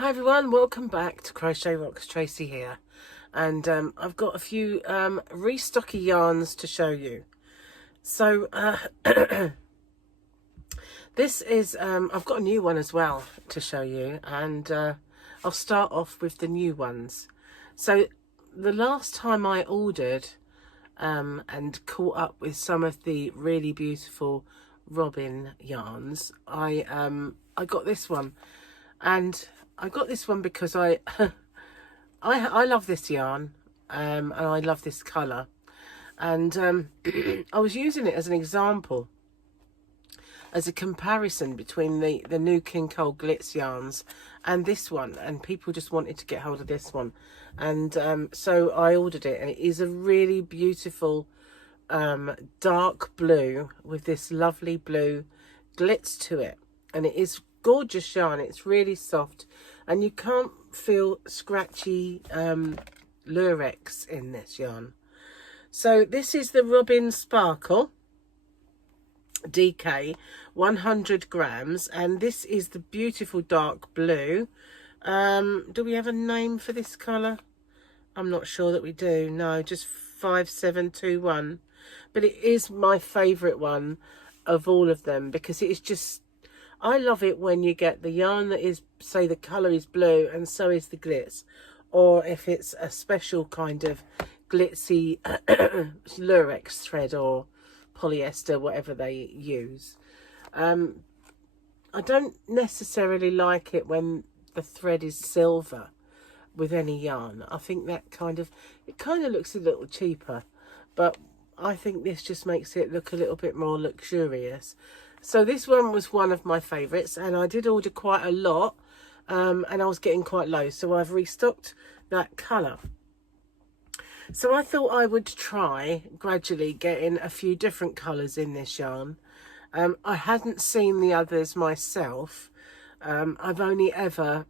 Hi everyone, welcome back to Crochet Rocks. Tracy here, and I've got a few restocky yarns to show you. So this is I've got a new one as well to show you, and I'll start off with the new ones. So the last time I ordered and caught up with some of the really beautiful robin yarns, I got this one. And I got this one because I love this yarn, and I love this colour, and I was using it as an example, as a comparison between the new King Cole Glitz yarns and this one, and people just wanted to get hold of this one, and so I ordered it, and it is a really beautiful dark blue with this lovely blue glitz to it, and it is gorgeous yarn. It's really soft, and you can't feel scratchy lurex in this yarn. So this is the Robin Sparkle DK, 100 grams, and this is the beautiful dark blue. Do we have a name for this colour? I'm not sure that we do. No, just 5721, but it is my favourite one of all of them, because it is just, I love it when you get the yarn that is, say, the colour is blue and so is the glitz, or if it's a special kind of glitzy lurex thread or polyester, whatever they use. I don't necessarily like it when the thread is silver with any yarn. I think that it kind of looks a little cheaper, but I think this just makes it look a little bit more luxurious. So this one was one of my favourites, and I did order quite a lot, and I was getting quite low, so I've restocked that colour. So I thought I would try gradually getting a few different colours in this yarn. I hadn't seen the others myself. I've only ever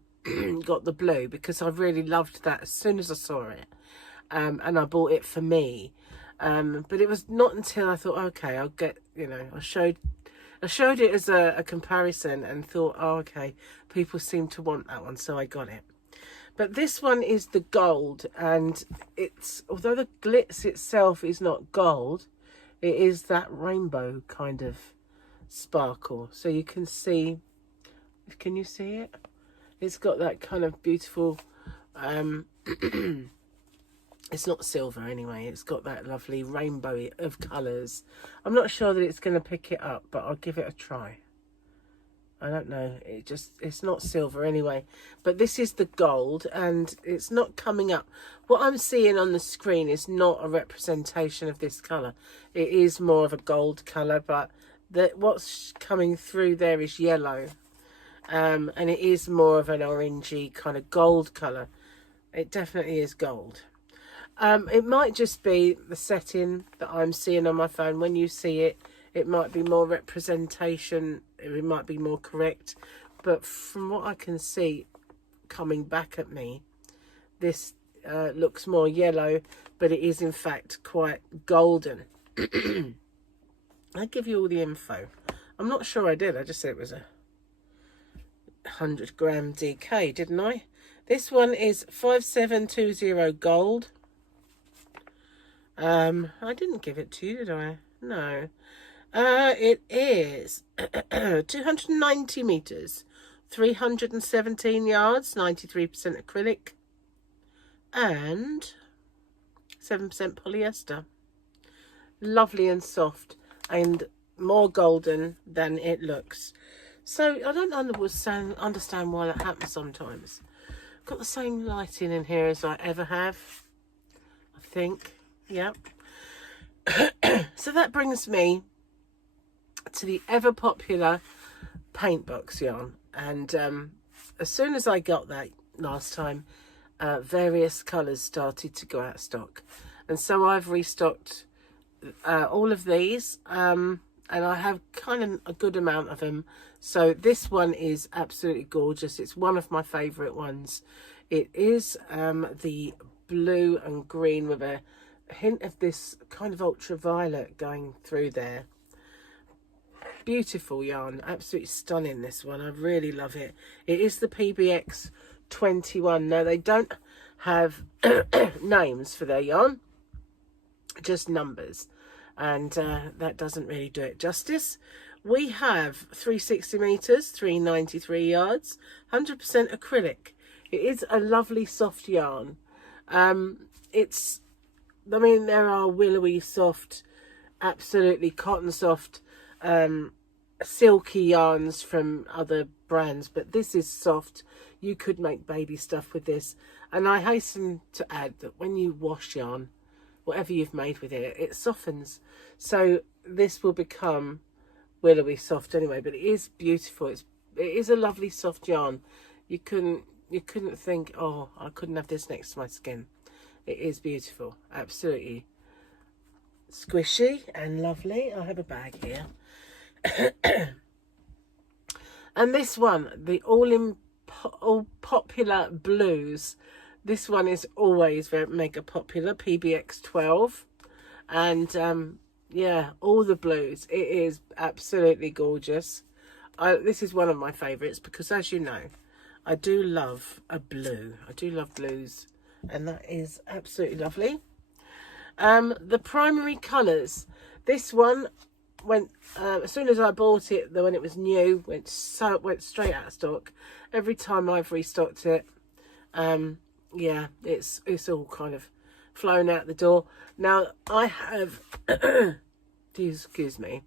got the blue because I really loved that as soon as I saw it, and I bought it for me. But it was not until I thought, okay, I'll get, I showed it as a comparison and thought, oh, okay, people seem to want that one, so I got it. But this one is the gold, and it's, although the glitz itself is not gold, it is that rainbow kind of sparkle. So you can see, can you see it? It's got that kind of beautiful, it's not silver anyway, it's got that lovely rainbow of colours. I'm not sure that it's going to pick it up, but I'll give it a try. I don't know, it's not silver anyway, but this is the gold, and it's not coming up. What I'm seeing on the screen is not a representation of this colour. It is more of a gold colour, but what's coming through there is yellow, and it is more of an orangey kind of gold colour. It definitely is gold. It might just be the setting that I'm seeing on my phone. When you see it, it might be more representation, it might be more correct, but from what I can see coming back at me, this looks more yellow, but it is in fact quite golden. I'll give you all the info. I'm not sure I did, I just said it was a 100 gram DK, didn't I? This one is 5720 gold. I didn't give it to you, did I? No. It is 290 meters, 317 yards, 93% acrylic, and 7% polyester. Lovely and soft, and more golden than it looks. So I don't understand why that happens sometimes. Got the same lighting in here as I ever have, I think. Yep. So that brings me to the ever popular Paintbox yarn, and as soon as I got that last time, various colours started to go out of stock, and so I've restocked all of these, and I have kind of a good amount of them. So this one is absolutely gorgeous. It's one of my favourite ones. It is the blue and green with a hint of this kind of ultraviolet going through there. Beautiful yarn, absolutely stunning, this one. I really love it. It is the PBX 21. Now, they don't have names for their yarn, just numbers, and that doesn't really do it justice. We have 360 meters, 393 yards, 100% acrylic. It is a lovely soft yarn. I mean, there are willowy soft, absolutely cotton soft, silky yarns from other brands, but this is soft. You could make baby stuff with this. And I hasten to add that when you wash yarn, whatever you've made with it, it softens. So this will become willowy soft anyway, but it is beautiful. It is a lovely soft yarn. You couldn't think, oh, I couldn't have this next to my skin. It is beautiful, absolutely squishy and lovely. I have a bag here. And this one, the all popular blues, this one is always very mega popular, PBX 12, and yeah, all the blues. It is absolutely gorgeous. This is one of my favorites because, as you know, I do love a blue. I do love blues, and that is absolutely lovely. The primary colours, this one went as soon as I bought it, when it was new, went straight out of stock. Every time I've restocked it, yeah, it's all kind of flown out the door. Now I have excuse me,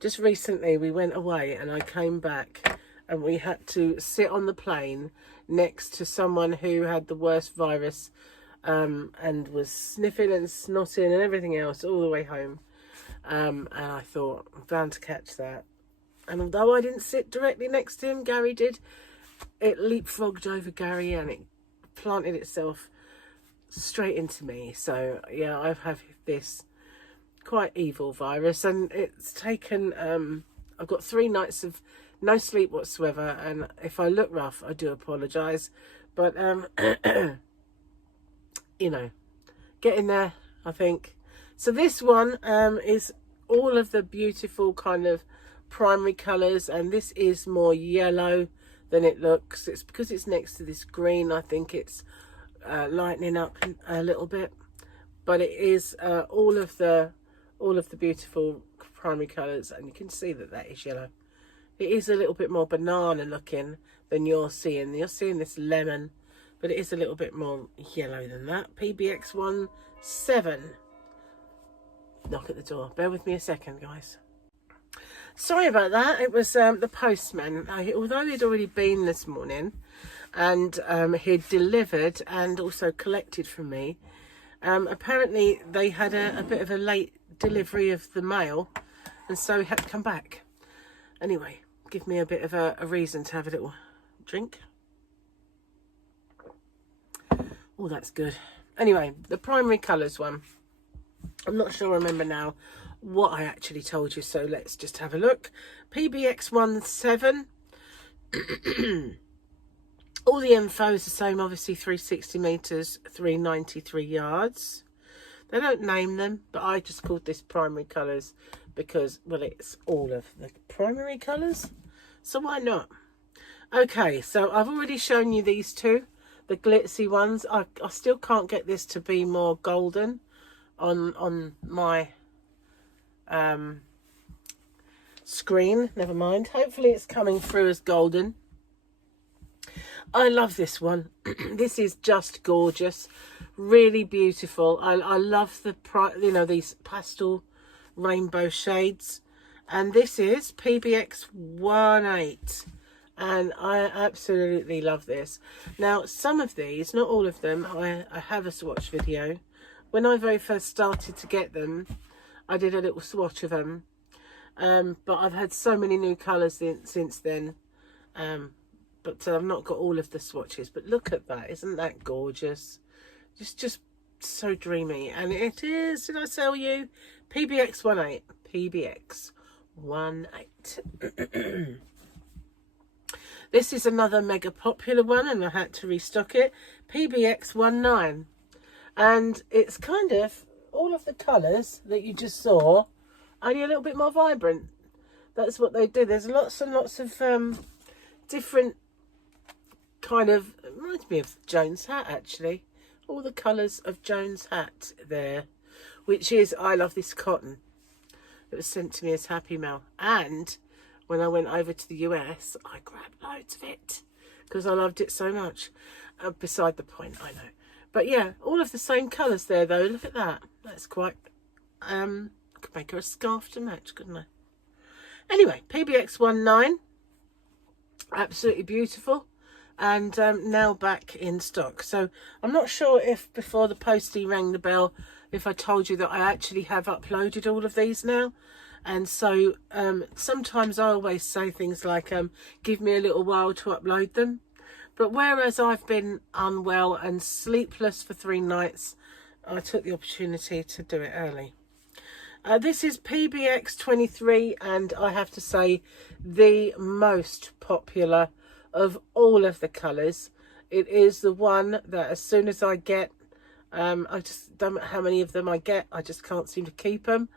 just recently we went away and I came back and we had to sit on the plane next to someone who had the worst virus, and was sniffing and snotting and everything else all the way home. And I thought, I'm bound to catch that. And although I didn't sit directly next to him, Gary did, it leapfrogged over Gary and it planted itself straight into me. So yeah, I have this quite evil virus, and it's taken, I've got 3 nights of no sleep whatsoever, and if I look rough, I do apologise. But, you know, getting there, I think. So this one is all of the beautiful kind of primary colours, and this is more yellow than it looks. It's because it's next to this green. I think it's lightening up a little bit, but it is all of the beautiful primary colours, and you can see that is yellow. It is a little bit more banana looking than you're seeing. You're seeing this lemon, but it is a little bit more yellow than that. PBX 17. Knock at the door. Bear with me a second, guys. Sorry about that. It was the postman. Although he'd already been this morning, and he'd delivered and also collected from me, apparently they had a bit of a late delivery of the mail, and so he had to come back. Anyway, give me a bit of a reason to have a little drink. Oh, that's good. Anyway, the primary colours one. I'm not sure I remember now what I actually told you, so let's just have a look. PBX 17. All the info is the same, obviously 360 metres, 393 yards. They don't name them, but I just called this primary colours because, well, it's all of the primary colours, so why not? Okay, so I've already shown you these two, the glitzy ones. I still can't get this to be more golden on my screen. Never mind, hopefully it's coming through as golden. I love this one. This is just gorgeous, really beautiful. I love the these pastel rainbow shades, and this is PBX 18, and I absolutely love this. Now, some of these, not all of them, I have a swatch video. When I very first started to get them, I did a little swatch of them, but I've had so many new colours since then, but I've not got all of the swatches. But look at that, isn't that gorgeous? Just so dreamy. And it is, did I tell you, PBX 18, PBX 18. This is another mega popular one, and I had to restock it, PBX 19. And it's kind of all of the colours that you just saw, only a little bit more vibrant. That's what they did. There's lots and lots of different kind of reminds me of Joan's hat, actually. All the colours of Joan's hat there, which is, I love this cotton. It was sent to me as Happy Mail. And when I went over to the US, I grabbed loads of it because I loved it so much. Beside the point, I know. But yeah, all of the same colours there, though. Look at that. That's quite... I could make her a scarf to match, couldn't I? Anyway, PBX 19. Absolutely beautiful. And now back in stock. So I'm not sure if before the postie rang the bell, if I told you that I actually have uploaded all of these now. And so sometimes I always say things like, give me a little while to upload them. But whereas I've been unwell and sleepless for 3 nights, I took the opportunity to do it early. This is PBX 23, and I have to say the most popular of all of the colours. It is the one that as soon as I get, I just don't know how many of them I get, I just can't seem to keep them.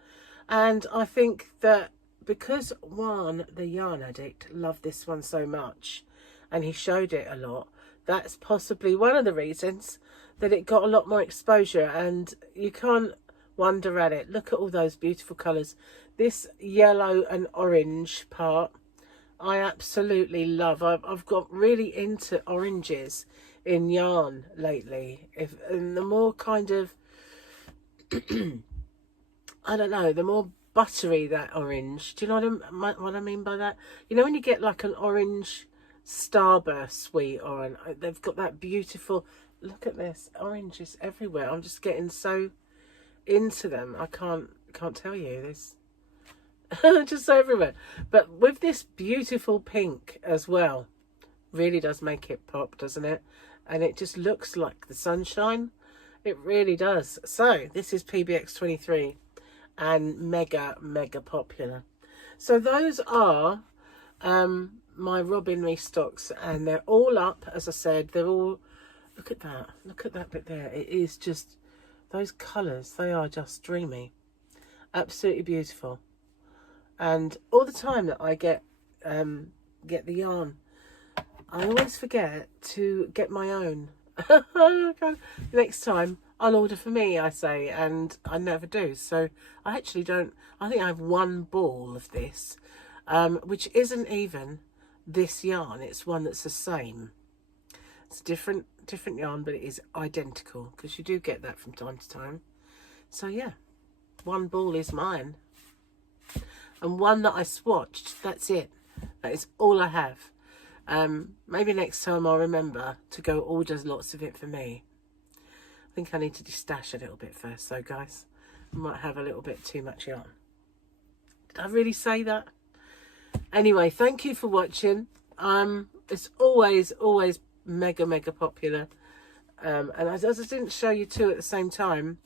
And I think that because Juan, the yarn addict, loved this one so much, and he showed it a lot, that's possibly one of the reasons that it got a lot more exposure, and you can't wonder at it. Look at all those beautiful colours. This yellow and orange part, I absolutely love. I've got really into oranges in yarn lately. And the more kind of, I don't know, the more buttery that orange. Do you know what I mean by that? You know when you get like an orange starburst sweet, or they've got that beautiful, look at this, oranges everywhere. I'm just getting so into them. I can't tell you this. Just so everywhere. But with this beautiful pink as well, really does make it pop, doesn't it? And it just looks like the sunshine. It really does. So this is PBX 23 and mega popular. So those are my Robin restocks, and they're all up. As I said, they're all, look at that bit there. It is just, those colours, they are just dreamy. Absolutely beautiful. And all the time that I get the yarn, I always forget to get my own. Next time I'll order for me, I say, and I never do. So I actually don't. I think I have 1 ball of this, which isn't even this yarn. It's one that's the same. It's a different yarn, but it is identical, because you do get that from time to time. So yeah, 1 ball is mine. And one that I swatched, that's it. That is all I have. Maybe next time I'll remember to go order lots of it for me. I think I need to destash a little bit first, though, guys. I might have a little bit too much yarn. Did I really say that? Anyway, thank you for watching. It's always mega popular. And as I didn't show you 2 at the same time,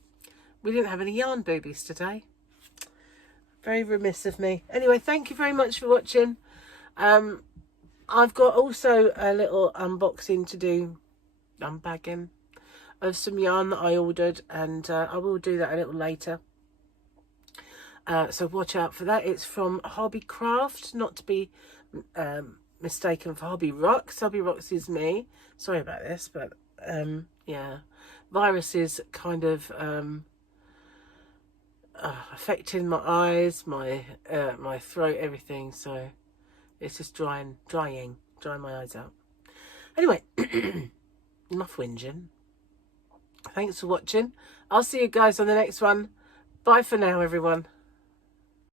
we didn't have any yarn boobies today. Very remiss of me. Anyway, thank you very much for watching. I've got also a little unboxing to do, unbagging, of some yarn that I ordered, and I will do that a little later. So watch out for that. It's from Hobbycraft, not to be mistaken for Hobby Rocks. Hobby Rocks is me. Sorry about this, but yeah, viruses kind of affecting my eyes, my throat, everything. So it's just drying my eyes out. Anyway, enough whinging. Thanks for watching. I'll see you guys on the next one. Bye for now, everyone.